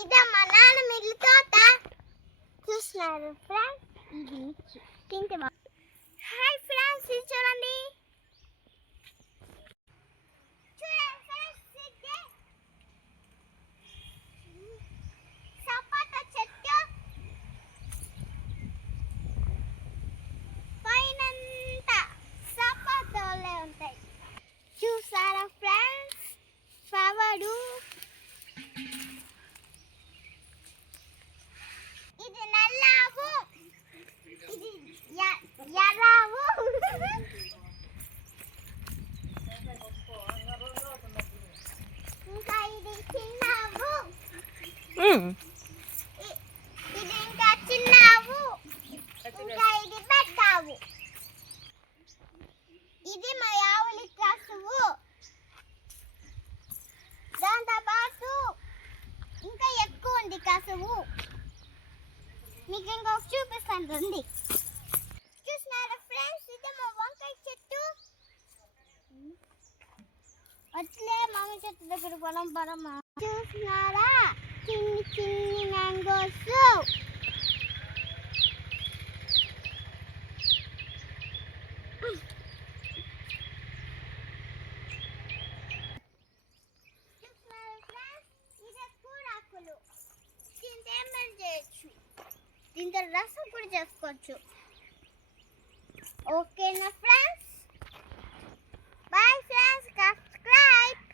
ఇదే మా నాన్న మిల్లు తోట చూస్తున్నారు ఫ్రెండ్స్. ఇది తింటే హాయ్ ఫ్రెండ్స్, ఇది చూడండి. చూడండి ఫ్రెండ్స్, ఇది సపోటా చెట్టు. పైనంతా సపోటాలే ఉంటాయి. చూసారా ఫ్రెండ్స్, పవడు. ఇది నల్లావు, ఇది ఎర్రావు, ఇంకా ఇది చిన్నావు, ఇది ఇంకా చిన్నావు, ఇంకా ఇది పెద్దావు. ఇది మా ఆవులి కసువు. దాంతో పాటు ఇంకా ఎక్కువ ఉంది కసువు. మీకు ఇంకొక చూపిస్తాను రండి. చూసినారా ఫ్రెండ్స్, ఇది మా వంకాయ చెట్టు. అట్లే మామిడి చెట్టు దగ్గర పొలం పరమా. చూసినారా చిన్ని చిన్ని మ్యాంగోస్. చూసినారా ఫ్రెండ్స్, ఇది కూరాకులు. దీంతో ఏమేమి చేయొచ్చు, దీంతో రసం కూడా చేసుకోవచ్చు. ఓకేనా ఫ్రెండ్స్? Bye friends, subscribe.